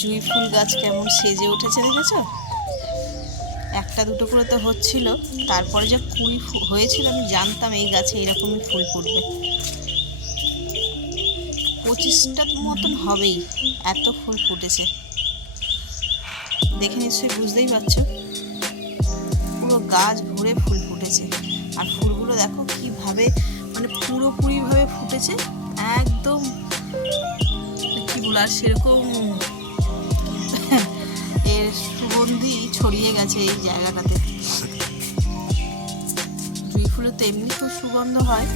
জুঁই ফুল গাছ কেমন সেজে উঠেছে দেখেছ? একটা দুটো করে তো হচ্ছিল, তারপরে যে কুড়ি হয়েছিল আমি জানতাম এই গাছে এইরকমই ফুল ফুটবে। 25টা মতন হবেই, এত ফুল ফুটেছে। দেখে নিশ্চয়ই বুঝতেই পারছো, পুরো গাছ ভরে ফুল ফুটেছে। আর ফুলগুলো দেখো কীভাবে মানে পুরোপুরিভাবে ফুটেছে, একদম কী বলার সেরকম এর সুগন্ধি ছড়িয়ে গেছে এই জায়গাটাতে। জুঁই ফুলের তো এমনি খুব সুগন্ধ হয়,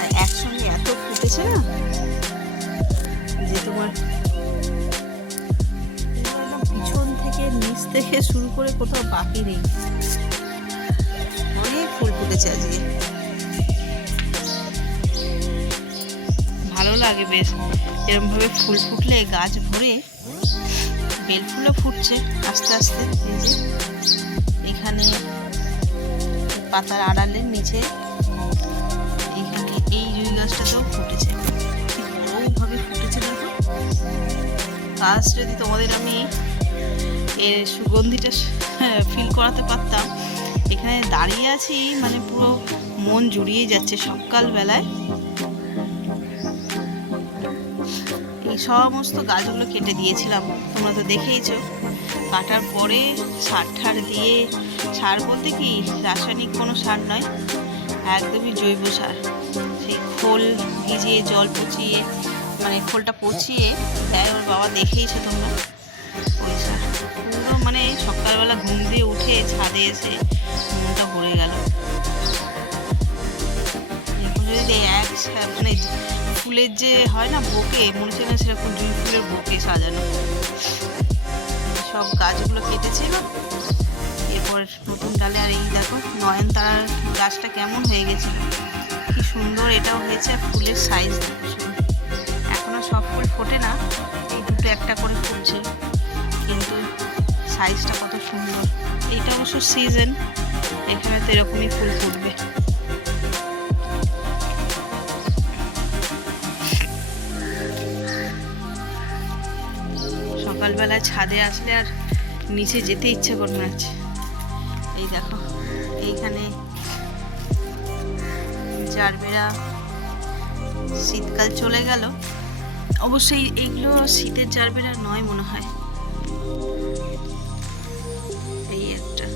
আর একসঙ্গে এত ফুটেছে না যে তোমার পিছন থেকে নিচ থেকে শুরু করে কোথাও বাকি নেই, অনেক ফুল ফুটেছে আজকে। ভালো লাগে বেশ এরকমভাবে ফুল ফুটলে, গাছ ভরে। বেল ফুলও ফুটছে আস্তে আস্তে। এই যে এখানে পাতার আড়ালের নিচে এখানে এই জুঁই গাছটাতেও ফুটেছে, বড়ভাবে ফুটেছে দেখো। গাছ যদি তোমাদের আমি এর সুগন্ধিটা ফিল করাতে পারতাম, এখানে দাঁড়িয়ে আছি মানে পুরো মন জুড়িয়ে যাচ্ছে। সকালবেলায় এই সমস্ত গাছগুলো কেটে দিয়েছিলাম, তোমরা তো দেখেইছো। কাটার পরে সার ঠার দিয়ে, সার বলতে কি রাসায়নিক কোনো সার নয়, একদমই জৈব সার। সেই খোল ভিজিয়ে জল পচিয়ে, মানে খোলটা পচিয়ে দেয় ওর বাবা, দেখেইছো তোমরা। ওই সার পুরো মানে সকালবেলা ঘুম দিয়ে উঠে ছাদে এসে মনটা ভরে গেল। যদি এক মানে ফুলের যে হয় না বোকে, মনে হচ্ছে না সেরকম জুঁই ফুলের বোকে সাজানো। সব গাছগুলো কেটেছিল, এরপর নতুন ডালে। আর এই দেখো নয়নতারার গাছটা কেমন হয়ে গেছে, কি সুন্দর এটাও হয়েছে। ফুলের সাইজ এখনো সব ফুল ফোটে না, এই দুটো একটা করে ফুটছে, কিন্তু সাইজটা কত সুন্দর। এইটা অবশ্য সিজন, এখানে তো এরকমই ফুল ফুটবে। সকালবেলায় ছাদে আসলে আর নিচে যেতে ইচ্ছে করবে না। এই দেখো এইখানে জারবেরা, শীতকাল চলে গেল, অবশ্যই এইগুলো শীতের জারবেরা নয় মনে হয়। এই একটা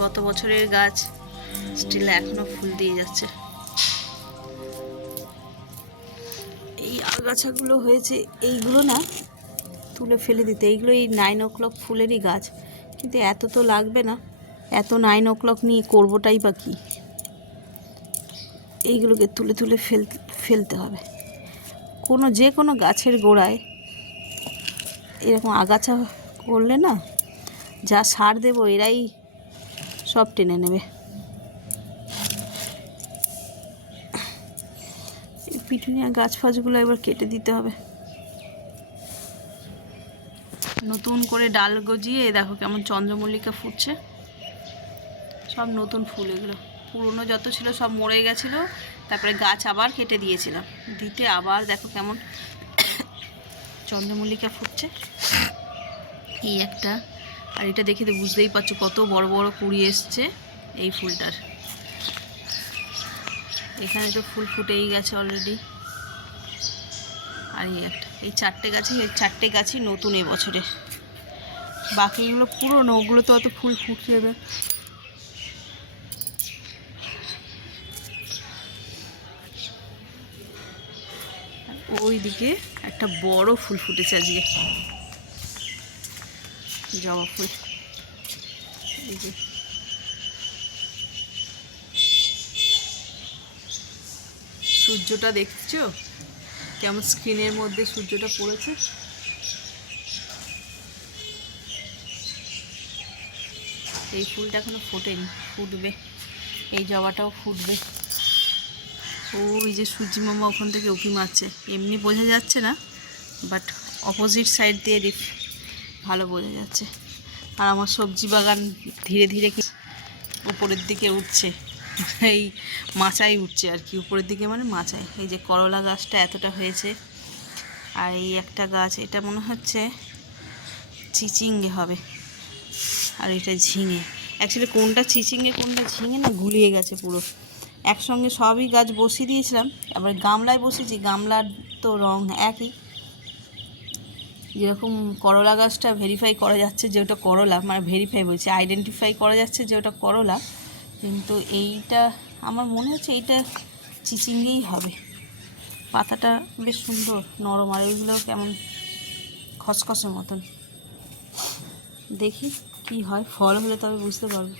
গত বছরের গাছ, স্টিল এখনো ফুল দিয়ে যাচ্ছে। এই আগাছাগুলো হয়েছে, এইগুলো না তুলে ফেলে দিতে। এইগুলো এই 9 o'clock ফুলেরই গাছ, কিন্তু এত তো লাগবে না। এত 9 o'clock নিয়ে করবোটাই বা কী? এইগুলোকে তুলে তুলে ফেলতে হবে। যে কোনো গাছের গোড়ায় এরকম আগাছা করলে না, যা সার দেবো এরাই সব টেনে নেবে। পিটুনিয়া গাছ ফাছগুলো এবার কেটে দিতে হবে। নতুন করে ডাল গজিয়ে দেখো কেমন চন্দ্রমল্লিকা ফুটছে, সব নতুন ফুল। এগুলো পুরনো যত ছিল সব মরে গেছিলো, তারপরে গাছ আবার কেটে দিয়েছিলাম, দিতে আবার দেখো কেমন চন্দ্রমল্লিকা ফুটছে। এই একটা, আর এটা দেখে তো বুঝতেই পারছো কত বড় বড় কুঁড়ি এসছে এই ফুলটার। এখানে তো ফুল ফুটেই গেছে অলরেডি। আর এই একটা, এই চারটে গাছই নতুন এবছরে, বাকিগুলো পুরনো, ওগুলো তো অত ফুল ফুটবে না। ওইদিকে একটা বড় ফুল ফুটেছে আজকে, জবা ফুল। এই যে সূর্যটা দেখছো কেমন স্ক্রিনের মধ্যে সূর্যটা পড়েছে। এই ফুলটা এখনো ফোটেনি, ফুটবে। এই জবাটাও ফুটবে। ওই যে সূর্যি মামা ওখান থেকে উঁকি মারছে, এমনি বোঝা যাচ্ছে না, বাট অপোজিট সাইড দিয়ে ভালো বোঝা যাচ্ছে। আর আমার সবজি বাগান ধীরে ধীরে উপরের দিকে উঠছে, এই মাচায় উঠছে আর কি, উপরের দিকে মানে মাচায়। এই যে করলা গাছটা এতটা হয়েছে, আর এই একটা গাছ, এটা মনে হচ্ছে চিচিঙ্গে হবে, আর এটা ঝিঙে। অ্যাকচুয়ালি কোনটা চিচিঙ্গে কোনটা ঝিঙে না গুলিয়ে গেছে পুরো। একসঙ্গে সবই গাছ বসিয়ে দিয়েছিলাম, আবার গামলায় বসেছি, গামলার তো রং একই। যেরকম করলা গাছটা ভেরিফাই করা যাচ্ছে যে ওটা করলা, মানে ভেরিফাই বলছি, আইডেন্টিফাই করা যাচ্ছে যে ওটা করলা, কিন্তু এইটা আমার মনে হচ্ছে এইটা চিচিঙ্গেই হবে। পাতাটা বেশ সুন্দর নরম, আর ওইগুলো কেমন খসখসের মতন। দেখি কি হয়, ফল হলে তবে বুঝতে পারবো।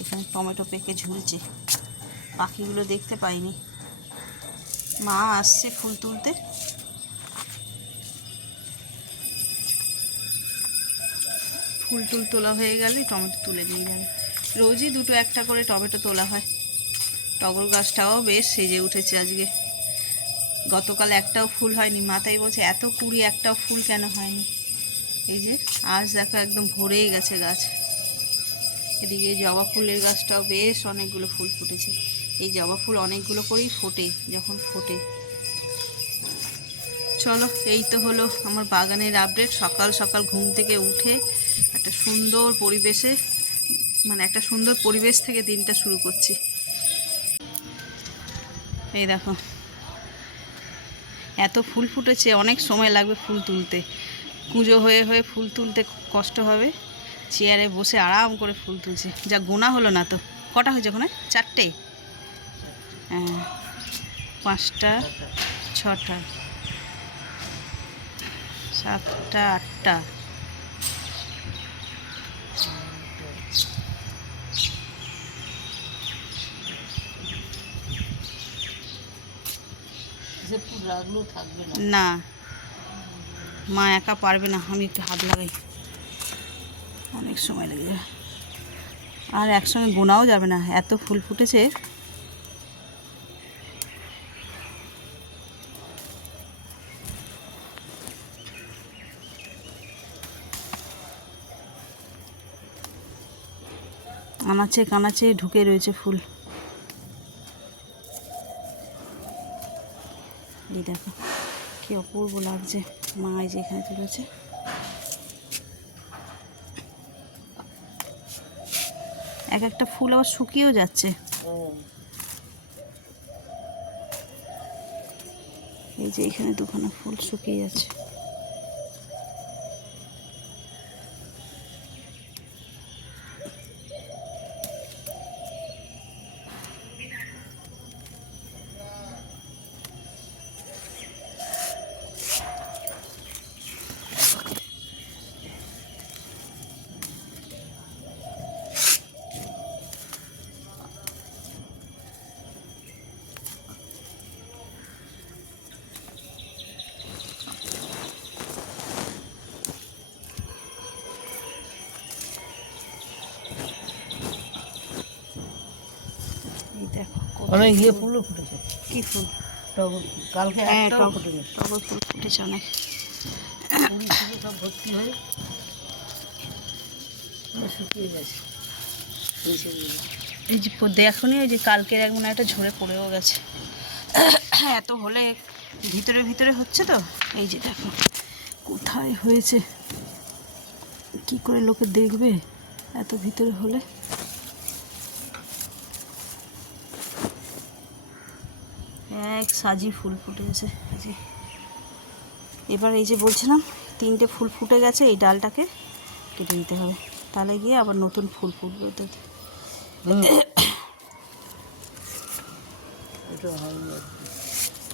এখানে টমেটো পেকে ঝুলছে, পাখিগুলো দেখতে পাইনি। মা আসছে ফুল তুলতে। ফুল তোলা হয়ে গেলে টমেটো তুলে নিয়ে যাবে। রোজই দুটো একটা করে টমেটো তোলা হয়। টগর গাছটাও বেশ সেজে উঠেছে আজকে। গতকাল একটাও ফুল হয়নি, মাথায় বলছে এত কুড়ি একটাও ফুল কেন হয়নি। এই যে আজ দেখো একদম ভরেই গেছে গাছ। এদিকে জবা ফুলের গাছটাও বেশ অনেকগুলো ফুল ফুটেছে। এই জবা ফুল অনেকগুলো করেই ফোটে, যখন ফোটে। চলো, এই তো হলো আমার বাগানের আপডেট। সকাল সকাল ঘুম থেকে উঠে একটা সুন্দর পরিবেশে, মানে একটা সুন্দর পরিবেশ থেকে দিনটা শুরু করছি। এই দেখো এত ফুল ফুটেছে, অনেক সময় লাগবে ফুল তুলতে। কুঁজো হয়ে হয়ে ফুল তুলতে কষ্ট হবে। চেয়ারে বসে আরাম করে ফুল তুলছি। যা গোনা হলো না তো। কটা হয়েছে ওখানে? 4টে, হ্যাঁ, 5টা, 6টা, 7টা, 8টা। না, মা একা পারবে না, আমি একটু হাত লাগাই, অনেক সময় লেগে যাবে। আর একসঙ্গে গোনাও যাবে না, এত ফুল ফুটেছে। আনাচে কানাচে ঢুকে রয়েছে ফুল। এই দেখো কি অপূর্ব লাগছে। মা এই যে এখানে তুলেছে। এক একটা ফুল আবার শুকিয়েও যাচ্ছে। এই যে এখানে দুখানা ফুল শুকিয়ে যাচ্ছে। অনেক ফুলও ফুটেছে। কি ফুল? টগর। কালকে একটাও ফুটেছে। টগর ফুল ফুটেছে অনেক। সব ভর্তি হয়ে শুকিয়ে গেছে। এই যে দেখোনি, ওই যে কালকের এক মনে একটা ঝরে পড়েও গেছে। এত হলে ভিতরে ভিতরে হচ্ছে তো। এই যে দেখো কোথায় হয়েছে, কি করে লোকে দেখবে এত ভিতরে হলে। এক সাজি ফুল ফুটে গেছে। এবার এই যে বলছিলাম 3টে ফুল ফুটে গেছে, এই ডালটাকে কেটে দিতে হবে, তাহলে গিয়ে আবার নতুন ফুল ফুটবে ওতে।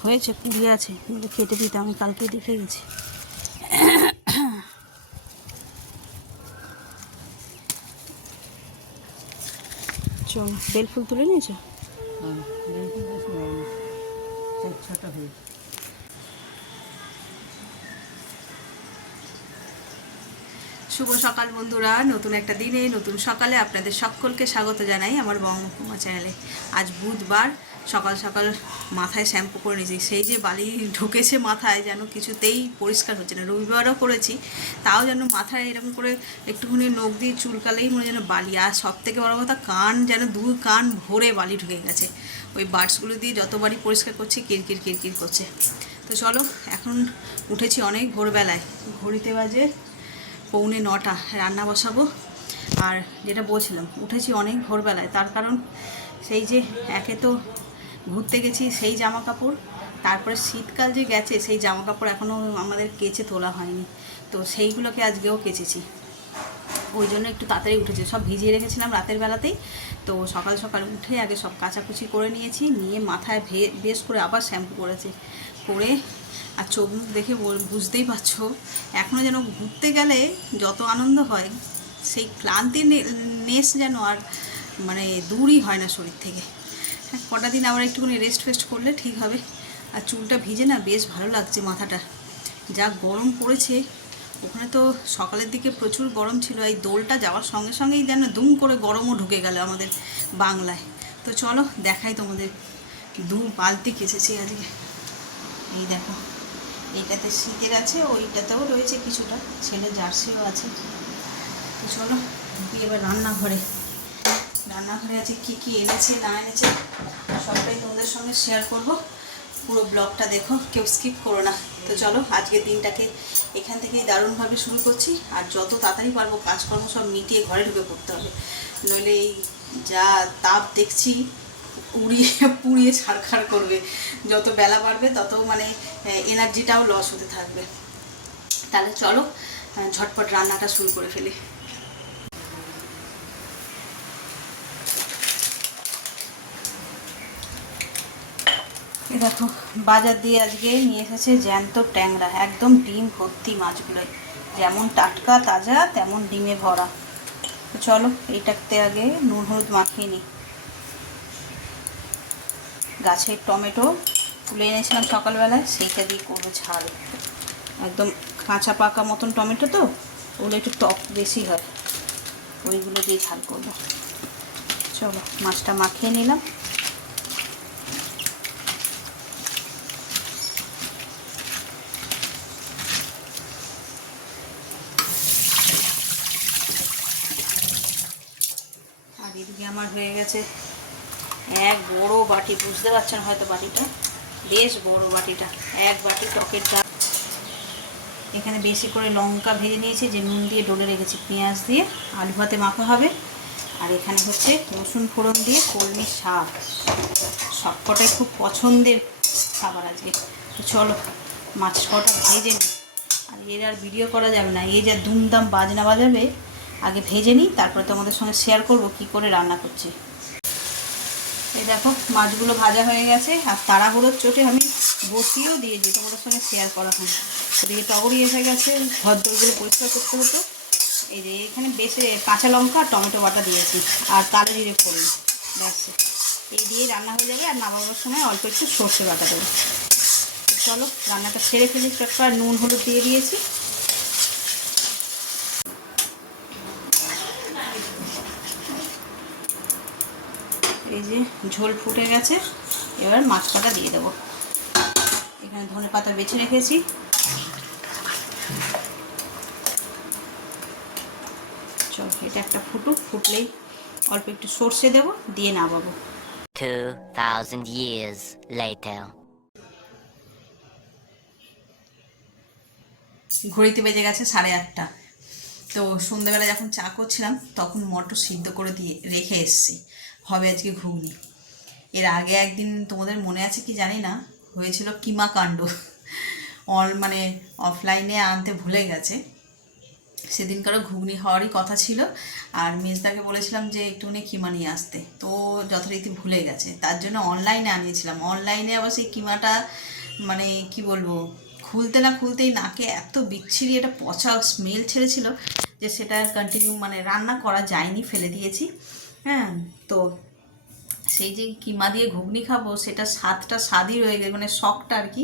হয়েছে, কুড়ি আছে, কেটে দিতে আমি কালকে দেখে গেছি। চল, বেল ফুল তুলে নিয়েছো? শুভ সকাল বন্ধুরা, নতুন একটা দিনে নতুন সকালে আপনাদের সকলকে স্বাগত জানাই আমার বঙ্গকুমা চ্যানেলে। আজ বুধবার, সকাল সকাল মাথায় শ্যাম্পু করে নিয়েছি, সেই যে বালি ঢুকেছে মাথায় যেন কিছুতেই পরিষ্কার হচ্ছে না। রবিবারও করেছি, তাও যেন মাথায় এরকম করে একটুখানি নখ দিয়ে চুলকালেই মনে যেন বালি। আর সব থেকে বড়ো কথা, কান যেন 2 কান ভরে বালি ঢুকে গেছে। ওই বার্ডসগুলো দিয়ে যতবারই পরিষ্কার করছি কিরকির কিরকির করছে। তো চলো, এখন উঠেছি অনেক ভোরবেলায়, ঘড়িতে বাজে 8:45, রান্না বসাবো। আর যেটা বলছিলাম, উঠেছি অনেক ভোরবেলায়, তার কারণ সেই যে একে তো ঘুরতে গেছি সেই জামা কাপড়, তারপরে শীতকাল যে গেছে সেই জামা কাপড় এখনও আমাদের কেচে তোলা হয়নি, তো সেইগুলোকে আজকেও কেচেছি। ওই জন্য একটু তাড়াতাড়ি উঠেছি, সব ভিজিয়ে রেখেছিলাম রাতের বেলাতেই। তো সকাল সকাল উঠে আগে সব কাচাকুচি করে নিয়েছি, নিয়ে মাথায় বেশ করে আবার শ্যাম্পু করেছি, করে আর চোখ মুখ দেখে বুঝতেই পারছো এখনও যেন ঘুরতে গেলে যত আনন্দ হয়, সেই ক্লান্তির নেস যেন আর মানে দূরই হয় না শরীর থেকে। হ্যাঁ, কটা দিন আবার একটুখানি রেস্ট ফেস্ট করলে ঠিক হবে। আর চুলটা ভিজে না বেশ ভালো লাগছে, মাথাটা যা গরম পড়েছে। ওখানে তো সকালের দিকে প্রচুর গরম ছিল, এই দোলটা যাওয়ার সঙ্গে সঙ্গেই যেন দুম করে গরমও ঢুকে গেল আমাদের বাংলায়। তো চলো দেখাই তোমাদের, 2 বালতি কেচেছি আজকে। এই দেখো, এইটাতে শীতের আছে, ওইটাতেও রয়েছে কিছুটা, ছেলে জার্সিও আছে। তো চলো এবার রান্নাঘরে আছে কি কি এনেছে না এনেছে সবটাই তোমাদের সঙ্গে শেয়ার করব। পুরো ব্লগটা দেখো, কেউ স্কিপ করো না। তো চলো আজকের দিনটাকে এখান থেকেই দারুণভাবে শুরু করছি। আর যত তাড়াতাড়ি পারবো কাজকর্ম সব মিটিয়ে ঘরে ঢুকে পড়তে হবে, নইলে এই যা তাপ দেখছি পুড়িয়ে ছাড়খাড় করবে। যত বেলা বাড়বে তত মানে এনার্জিটাও লস হতে থাকবে। তাহলে চলো ঝটপট রান্নাটা শুরু করে ফেলি। দেখো, বাজার দিয়ে আজকে নিয়ে এসেছে জ্যান্ত ট্যাংরা, একদম ডিম ভর্তি মাছগুলোয়, যেমন টাটকা তাজা তেমন ডিমে ভরা। চলো এইটাতে আগে নুন হলুদ মাখিয়ে নিই। গাছের টমেটো তুলে এনেছিলাম সকালবেলায়, সেইটা দিয়ে করবো ঝাল। একদম কাঁচা পাকা মতন টমেটো তো, ওগুলো একটু টক বেশি হয়, ওইগুলো দিয়ে ঝাল করবো। চলো মাছটা মাখিয়ে নিলাম। আর এদিকে আমার হয়ে গেছে এক বড় বাটি, বুঝতে পারছেন হয়তো বাটিটা, বেশ বড় বাটিটা, 1 বাটি টকের ডাল। এখানে বেশি করে লঙ্কা ভেজে নিয়েছি, যে নুন দিয়ে ডলে রেখেছি, পেঁয়াজ দিয়ে আলু ভাতে মাখা হবে। আর এখানে হচ্ছে রসুন ফোড়ন দিয়ে কলমি শাক, সবকটাই খুব পছন্দের খাবার আজকে। তো চলো মাছ কটা ভেজে নিই। আর এর আর ভিডিও করা যাবে না, এই যা দুমদাম বাজনা বাজাবে, আগে ভেজে নিই, তারপরে তোমাদের সঙ্গে শেয়ার করব কি করে রান্না করছি। এই দেখো মাছগুলো ভাজা হয়ে গেছে, আর তাড়াহুড়োর চোটে আমি বসিয়েও দিয়েছি, তোমাদের সঙ্গে শেয়ার করা হয়। ওদিকে টগরি এসে গেছে, ঘরদোরগুলো পরিষ্কার করতে হতো। এই যে এখানে বেশি কাঁচা লঙ্কা আর টমেটো বাটা দিয়েছি, আর কালো জিরে ফোড়ন, ব্যাস এই দিয়ে রান্না হয়ে যাবে। আর নামাবার সময় অল্প একটু সর্ষে বাটা দেবো। চলো রান্নাটা সেরে ফেলি, চটকা নুন হলুদ দিয়ে দিয়েছি। এই যে ঝোল ফুটে গেছে, এবার মাছ কাটা দিয়ে দেবো। এখানে ধনে পাতা বেছে রেখেছি। চল এটা একটা ফুটলেই অল্প একটু সর্ষে দেবো, দিয়ে নামাবো। 2000 years later. ঘড়িতে বেজে গেছে 8:30। তো সন্ধ্যেবেলা যখন চা করছিলাম তখন মটর সিদ্ধ করে দিয়ে রেখে এসেছি, হবে আজকে ঘুগনি। এর আগে একদিন তোমাদের মনে আছে কি জানি না, হয়েছিল কিমা কাণ্ড, মানে অফলাইনে আনতে ভুলে গেছে। সেদিনকারও ঘুগনি হওয়ারই কথা ছিল, আর মেজদাকে বলেছিলাম যে একটুখানি কিমা নিয়ে আসতে, তো যথারীতি ভুলে গেছে, তার জন্য অনলাইনে আনিয়েছিলাম। অনলাইনে আবার সেই কিমাটা মানে কি বলবো, খুলতে না খুলতেই নাকে এত বিচ্ছিরি একটা পচা স্মেল ছেড়েছিল যে সেটা কন্টিনিউ মানে রান্না করা যায়নি, ফেলে দিয়েছি। হ্যাঁ, তো সেই যে কিমা দিয়ে ঘুগনি খাবো, সেটা স্বাদই রয়ে গেছে, মানে শখটা আর কি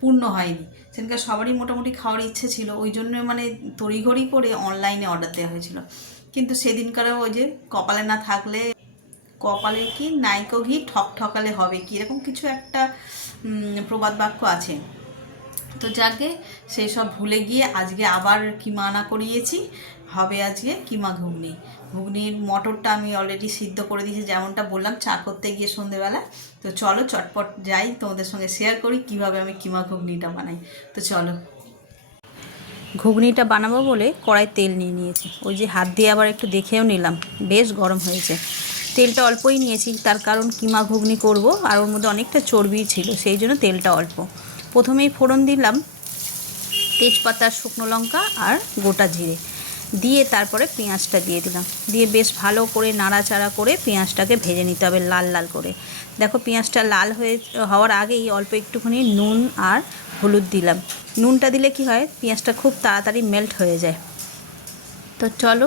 পূর্ণ হয়নি। সেদিনকার সবারই মোটামুটি খাওয়ার ইচ্ছে ছিল, ওই জন্য মানে তড়িঘড়ি করে অনলাইনে অর্ডার দেওয়া হয়েছিল। কিন্তু সেদিনকারও ওই যে কপালে না থাকলে কপালে কি নাইকো ঘি ঠক ঠকালে হবে কি, এরকম কিছু একটা প্রবাদ বাক্য আছে। তো যাকে সেই সব ভুলে গিয়ে আজকে আবার কিমা আনা করিয়েছি, হবে আজকে কিমা ঘুগনি। ঘুগনির মটরটা আমি অলরেডি সিদ্ধ করে দিয়েছি, যেমনটা বললাম চা করতে গিয়ে সন্ধেবেলা। তো চলো চটপট যাই, তোমাদের সঙ্গে শেয়ার করি কিভাবে আমি কিমা ঘুগনিটা বানাই। তো চলো। ঘুগনিটা বানাবো বলে কড়াই তেল নিয়ে নিয়েছি, ওই যে হাত দিয়ে আবার একটু দেখেও নিলাম, বেশ গরম হয়েছে। তেলটা অল্পই নিয়েছি, তার কারণ কিমা ঘুগনি করব আর ওর মধ্যে অনেকটা চর্বি ছিল, সেই জন্য তেলটা অল্প। প্রথমেই ফোড়ন দিলাম তেজপাতা, শুকনো লঙ্কা আর গোটা জিরে দিয়ে, তারপরে পেঁয়াজটা দিয়ে দিলাম, দিয়ে বেশ ভালো করে নাড়াচাড়া করে পেঁয়াজটাকে ভেজে নিতে হবে লাল লাল করে। দেখো পেঁয়াজটা লাল হওয়ার আগেই অল্প একটুখানি নুন আর হলুদ দিলাম। নুনটা দিলে কি হয়, পেঁয়াজটা খুব তাড়াতাড়ি মেল্ট হয়ে যায়। তো চলো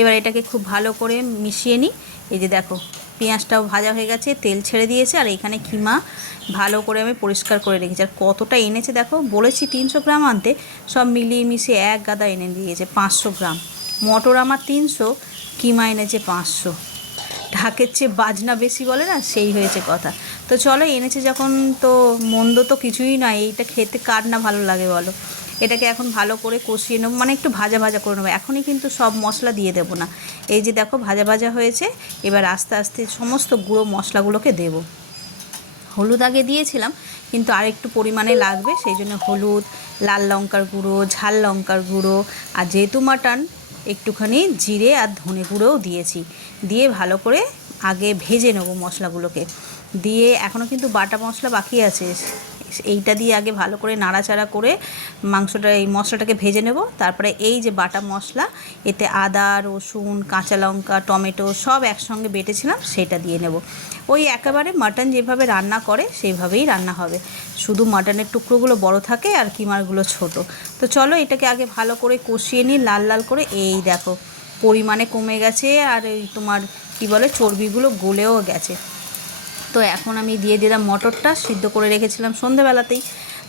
এবার এটাকে খুব ভালো করে মিশিয়ে নিই। এই যে দেখো পেঁয়াজটাও ভাজা হয়ে গেছে, তেল ছেড়ে দিয়েছে, আর এখানে কিমা ভালো করে আমি পরিষ্কার করে রেখেছি। আর কতটা এনেছে দেখো, বলেছি 300 গ্রাম আনতে, সব মিলিয়ে মিশিয়ে এক গাদা এনে দিয়েছে 500 গ্রাম। মটর আমার 300, কিমা এনেছে 500। ঢাকের চেয়ে বাজনা বেশি বলে না, সেই হয়েছে কথা। তো চলো এনেছে যখন, তো মন্দ তো কিছুই নয়, এইটা খেতে কার না ভালো লাগে বলো। এটাকে এখন ভালো করে কষিয়ে নেবো, মানে একটু ভাজা ভাজা করে নেবো। এখনই কিন্তু সব মশলা দিয়ে দেবো না। এই যে দেখো ভাজা ভাজা হয়েছে, এবার আস্তে আস্তে সমস্ত গুঁড়ো মশলাগুলোকে দেবো। হলুদ আগে দিয়েছিলাম, কিন্তু আর একটু পরিমাণে লাগবে, সেই জন্য হলুদ, লাল লঙ্কার গুঁড়ো, ঝাল লঙ্কার গুঁড়ো, আর যেহেতু মাটন একটুখানি জিরে আর ধনে গুঁড়োও দিয়েছি, দিয়ে ভালো করে আগে ভেজে নেবো মশলাগুলোকে। দিয়ে এখনও কিন্তু বাটা মশলা বাকি আছে, এইটা দিয়ে আগে ভালো করে নাড়াচাড়া করে এই মশলাটাকে ভেজে নেব। তারপরে এই যে বাটা মশলা, এতে আদা, রসুন, কাঁচা লঙ্কা, টমেটো সব একসঙ্গে বেটেছিলাম, সেটা দিয়ে নেব। ওই একেবারে মাটন যেভাবে রান্না করে সেইভাবেই রান্না হবে, শুধু মাটনের টুকরোগুলো বড় থাকে আর কিমারগুলো ছোট। তো চলো এটাকে আগে ভালো করে কষিয়ে নিই লাল লাল করে। এই দেখো পরিমাণে কমে গেছে, আর এই তোমার কি বলে চর্বিগুলো গলেও গেছে। তো এখন আমি দিয়ে দিলাম মটরটা, সিদ্ধ করে রেখেছিলাম সন্ধেবেলাতেই,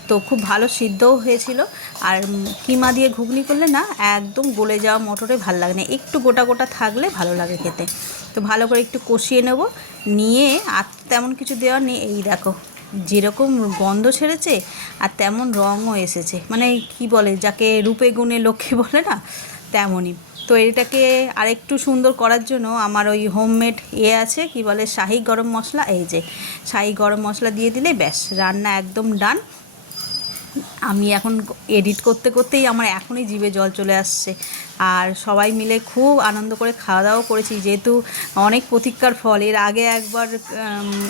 তো খুব ভালো সিদ্ধও হয়েছিল। আর কিমা দিয়ে ঘুগনি করলে না একদম গলে যাওয়া মটরে ভালো লাগে না, একটু গোটা গোটা থাকলে ভালো লাগে খেতে। তো ভালো করে একটু কষিয়ে নেব, নিয়ে আর তেমন কিছু দেওয়ার নেই। এই দেখো যেরকম গন্ধ ছেড়েছে আর তেমন রঙও এসেছে, মানে কি বলে যাকে রূপে গুণে লক্ষ্মী বলে না, তেমনই। তো এটাকে আরেকটু সুন্দর করার জন্য আমার ওই হোমমেড আছে কি বলে শাহি গরম মশলা, এই যে শাহি গরম মশলা দিয়ে দিলে ব্যাস রান্না একদম ডান। আমি এখন এডিট করতে করতেই আমার এখনই জিভে জল চলে আসছে। আর সবাই মিলে খুব আনন্দ করে খাওয়া দাওয়া করেছি, যেহেতু অনেক প্রতীক্ষার ফল। এর আগে একবার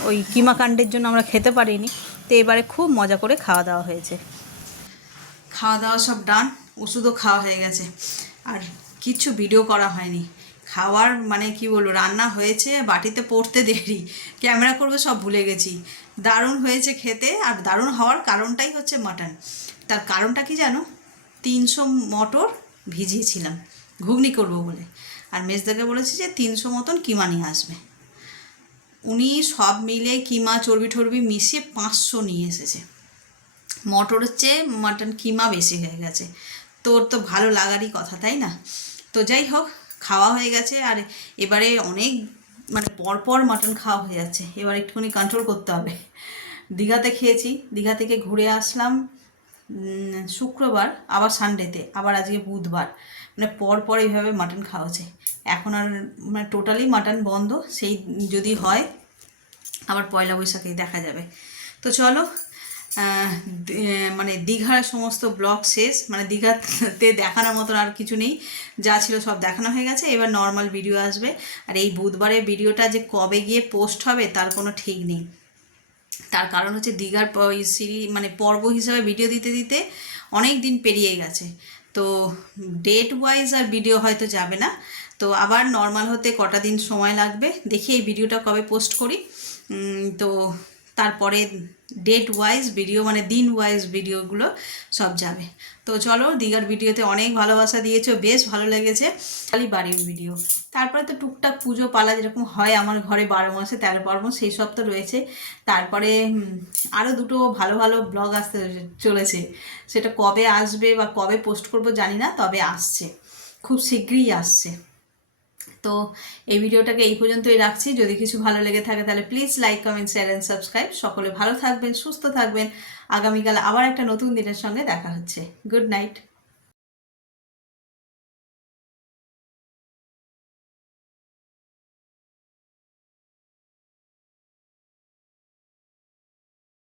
ওই কিমাকাণ্ডের জন্য আমরা খেতে পারিনি, তো এবারে খুব মজা করে খাওয়া দাওয়া হয়েছে। খাওয়া দাওয়া সব ডান, ওষুধও খাওয়া হয়ে গেছে, আর কিচ্ছু ভিডিও করা হয়নি। খাওয়ার মানে কি বলবো, রান্না হয়েছে, বাটিতে পড়তে দেরি, ক্যামেরা করবে সব ভুলে গেছি। দারুণ হয়েছে খেতে, আর দারুণ হওয়ার কারণটাই হচ্ছে মাটন। তার কারণটা কি জানো, 300 মটর ভিজিয়েছিলাম ঘুগনি করব বলে, আর মেজদাকে বলেছি যে 300 মতন কিমা নিয়ে আসবে। উনি সব মিলে কিমা চর্বি টর্বি মিশিয়ে 500 নিয়ে এসেছে। মটরের চেয়ে মাটন কিমা বেশি হয়ে গেছে, তোর তো ভালো লাগারই কথা তাই না। তো যাই হোক খাওয়া হয়ে গেছে, আর এবারে অনেক মানে পরপর মাটন খাওয়া হয়ে যাচ্ছে, এবার একটুখানি কন্ট্রোল করতে হবে। দীঘাতে খেয়েছি, দীঘা থেকে ঘুরে আসলাম শুক্রবার, আবার সানডেতে, আবার আজকে বুধবার, মানে পরপর এইভাবে মাটন খাওয়া হচ্ছে। এখন আর মানে টোটালি মাটন বন্ধ, সেই যদি হয় আবার পয়লা বৈশাখেই দেখা যাবে। তো চলো মানে দীঘার সমস্ত ব্লগ শেষ, মানে দীঘাতে দেখানোর মতন আর কিছু নেই, যা ছিল সব দেখানো হয়ে গেছে। এবার নর্মাল ভিডিও আসবে, আর এই বুধবারের ভিডিওটা যে কবে গিয়ে পোস্ট হবে তার কোনো ঠিক নেই। তার কারণ হচ্ছে দীঘার মানে পর্ব হিসাবে ভিডিও দিতে দিতে অনেক দিন পেরিয়ে গেছে, তো ডেট ওয়াইজ আর ভিডিও হয়তো যাবে না। তো আবার নর্মাল হতে কটা দিন সময় লাগবে, দেখি এই ভিডিওটা কবে পোস্ট করি। তো তারপরে ডেট ওয়াইজ ভিডিও, মানে দিন ওয়াইজ ভিডিওগুলো সব যাবে। তো চলো, দীঘার ভিডিওতে অনেক ভালোবাসা দিয়েছো, বেশ ভালো লেগেছে। খালি বাড়ির ভিডিও, তারপরে তো টুকটাক পুজো পালা যেরকম হয় আমার ঘরে 12 মাসে 13 পার্বণ, সেই সব তো রয়েছে। তারপরে আরও দুটো ভালো ভালো ব্লগ আসতে চলেছে, সেটা কবে আসবে বা কবে পোস্ট করব জানি না, তবে আসছে, খুব শীঘ্রই আসছে। তো এই ভিডিওটাকে এই পর্যন্তই রাখছি। যদি কিছু ভালো লেগে থাকে তাহলে please like, comment, share and subscribe. সকলে ভালো থাকবেন, সুস্থ থাকবেন। আগামীকাল আবার একটা নতুন দিনের সঙ্গে দেখা হচ্ছে। Good night.